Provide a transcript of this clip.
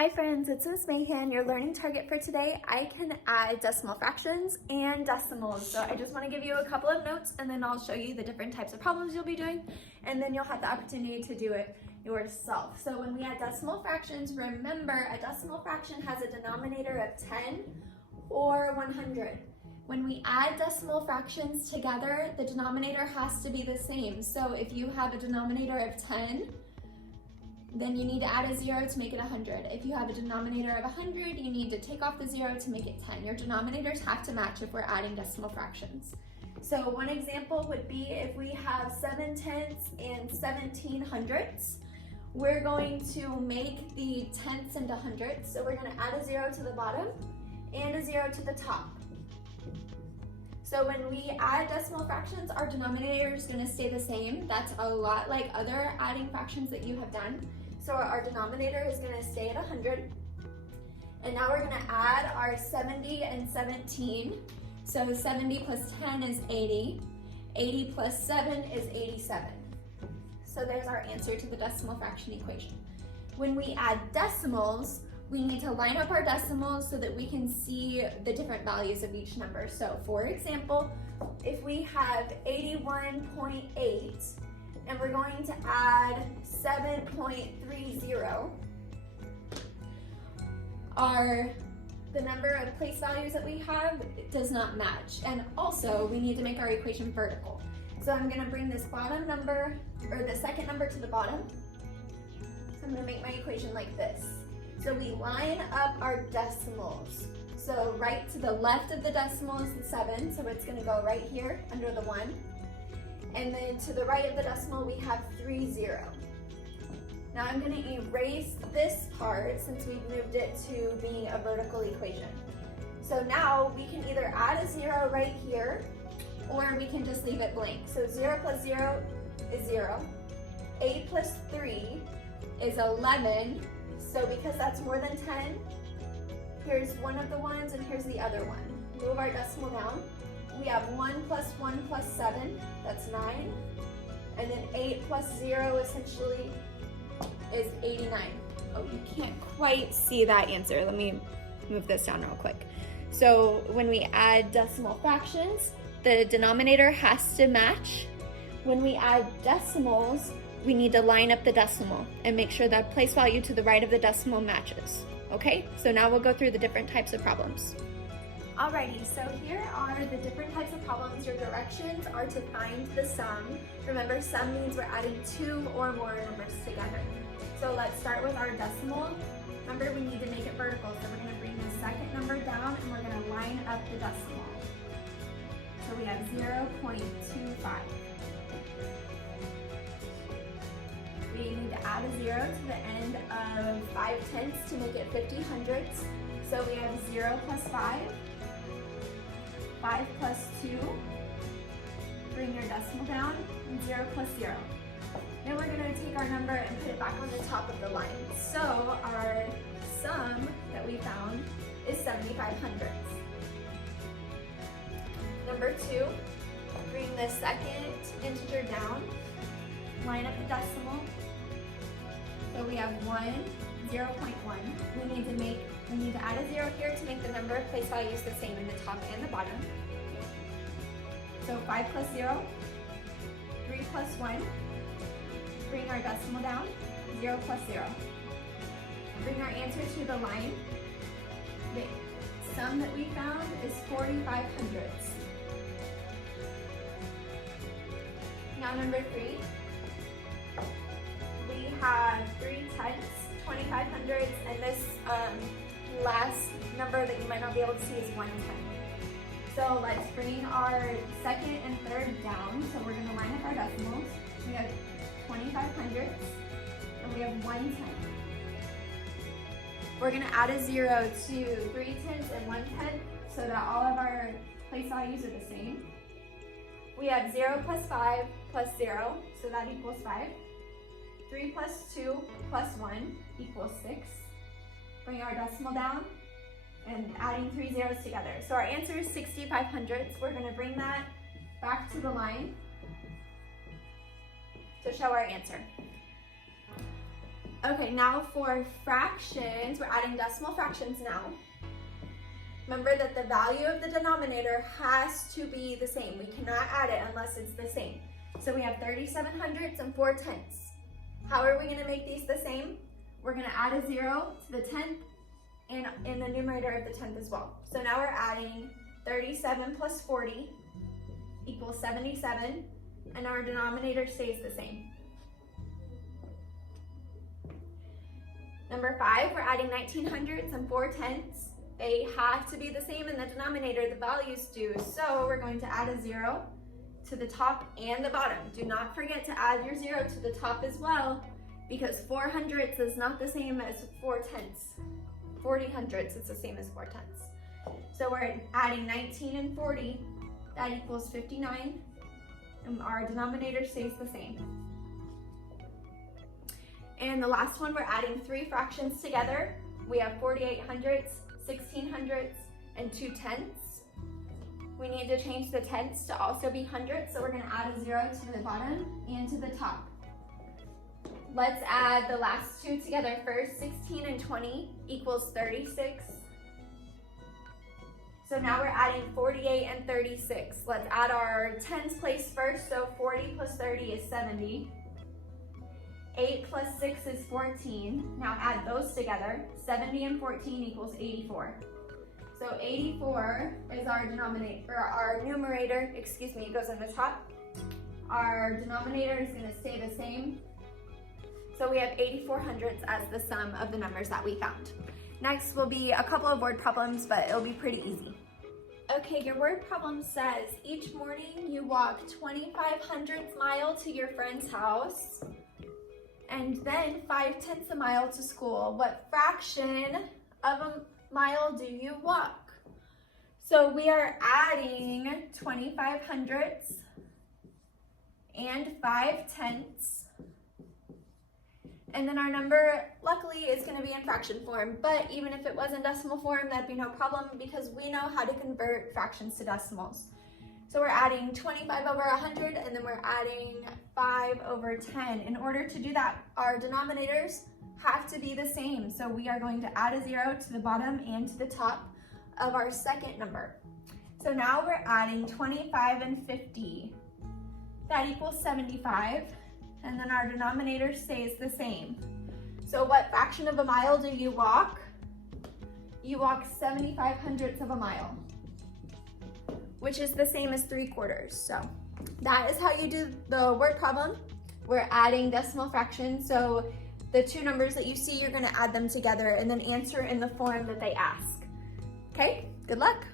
Hi friends, it's Miss Mayhan, your learning target for today. I can add decimal fractions and decimals. So I just want to give you a couple of notes and then I'll show you the different types of problems you'll be doing and then you'll have the opportunity to do it yourself. So when we add decimal fractions, remember a decimal fraction has a denominator of 10 or 100. When we add decimal fractions together, the denominator has to be the same. So if you have a denominator of 10, then you need to add a 0 to make it 100. If you have a denominator of 100, you need to take off the 0 to make it 10. Your denominators have to match if we're adding decimal fractions. So one example would be if we have 7/10 and 17 hundredths, we're going to make the tenths into hundredths. So we're going to add a 0 to the bottom and a 0 to the top. So when we add decimal fractions, our denominator is going to stay the same. That's a lot like other adding fractions that you have done. So our denominator is going to stay at 100. And now we're going to add our 70 and 17. So 70 plus 10 is 80. 80 plus 7 is 87. So there's our answer to the decimal fraction equation. When we add decimals, we need to line up our decimals so that we can see the different values of each number. So for example, if we have 81.8 and we're going to add 7.30, the number of place values that we have does not match. And also we need to make our equation vertical. So I'm gonna bring this bottom number, or the second number to the bottom. So I'm gonna make my equation like this. So we line up our decimals. So right to the left of the decimal is the 7, so it's gonna go right here under the 1. And then to the right of the decimal, we have 30. Now I'm gonna erase this part since we've moved it to being a vertical equation. So now we can either add a 0 right here, or we can just leave it blank. So 0 plus 0 is 0. 8 plus 3 is 11. So because that's more than 10, here's one of the ones and here's the other one. Move our decimal down. We have 1 plus 1 plus 7, that's 9. And then 8 plus 0 essentially is 89. Oh, you can't quite see that answer. Let me move this down real quick. So when we add decimal fractions, the denominator has to match. When we add decimals, we need to line up the decimal and make sure that place value to the right of the decimal matches. Okay, so now we'll go through the different types of problems. Alrighty, so here are the different types of problems. Your directions are to find the sum. Remember, sum means we're adding 2 or more numbers together. So let's start with our decimal. Remember, we need to make it vertical, so we're going to bring the second number down and we're going to line up the decimal. So we have 0.25. We need to add a 0 to the end of 5/10 to make it 50 hundredths. So we have 0 plus 5, 5 plus 2, bring your decimal down, and 0 plus 0. Then we're going to take our number and put it back on the top of the line. So our sum that we found is 75 hundredths. Number 2, bring the second integer down, line up the decimal. So we have 0.1. We need to add a 0 here to make the number of place values the same in the top and the bottom. So 5 plus 0, 3 plus 1. Bring our decimal down, 0 plus 0. Bring our answer to the line. The sum that we found is 45 hundredths. Now number 3. We have 3/10, 25 hundredths, and this last number that you might not be able to see is 1/10. So let's bring our second and third down. So we're going to line up our decimals. We have 25 hundredths, and we have 1/10. We're going to add a 0 to 3/10 and 1/10 so that all of our place values are the same. We have 0 plus 5 plus 0, so that equals 5. 3 plus 2 plus 1 equals 6. Bring our decimal down and adding 3 zeros together. So our answer is 65 hundredths. We're going to bring that back to the line to show our answer. Okay, now for fractions, we're adding decimal fractions now. Remember that the value of the denominator has to be the same. We cannot add it unless it's the same. So we have 37 hundredths and 4 tenths. How are we going to make these the same? We're going to add a 0 to the tenth and in the numerator of the tenth as well. So now we're adding 37 plus 40 equals 77, and our denominator stays the same. Number 5, we're adding 19 hundredths and 4 tenths. They have to be the same in the denominator, the values do. So we're going to add a 0 to the top and the bottom. Do not forget to add your 0 to the top as well, because 4 hundredths is not the same as 4 tenths. 40 hundredths is the same as 4 tenths. So we're adding 19 and 40, that equals 59, and our denominator stays the same. And the last one, we're adding 3 fractions together. We have 48 hundredths, 16 hundredths, and 2 tenths. We need to change the tenths to also be hundredths, so we're going to add a 0 to the bottom and to the top. Let's add the last 2 together first. 16 and 20 equals 36. So now we're adding 48 and 36. Let's add our tens place first, so 40 plus 30 is 70. 8 plus 6 is 14. Now add those together. 70 and 14 equals 84. So 84 is our denominator, or our numerator, excuse me, it goes on the top. Our denominator is going to stay the same. So we have 84 hundredths as the sum of the numbers that we found. Next will be a couple of word problems, but it'll be pretty easy. Okay, your word problem says, each morning you walk 25 hundredths mile to your friend's house, and then 5/10 a mile to school. What fraction of a mile do you walk? So we are adding 25 hundredths and 5/10. And then our number, luckily, is going to be in fraction form. But even if it was in decimal form, that'd be no problem because we know how to convert fractions to decimals. So we're adding 25 over 100, and then we're adding 5 over 10. In order to do that, our denominators have to be the same. So we are going to add a 0 to the bottom and to the top of our second number. So now we're adding 25 and 50. That equals 75. And then our denominator stays the same. So what fraction of a mile do you walk? You walk 75 hundredths of a mile, which is the same as 3/4. So that is how you do the word problem. We're adding decimal fractions. So the 2 numbers that you see, you're going to add them together and then answer in the form that they ask. Okay, good luck.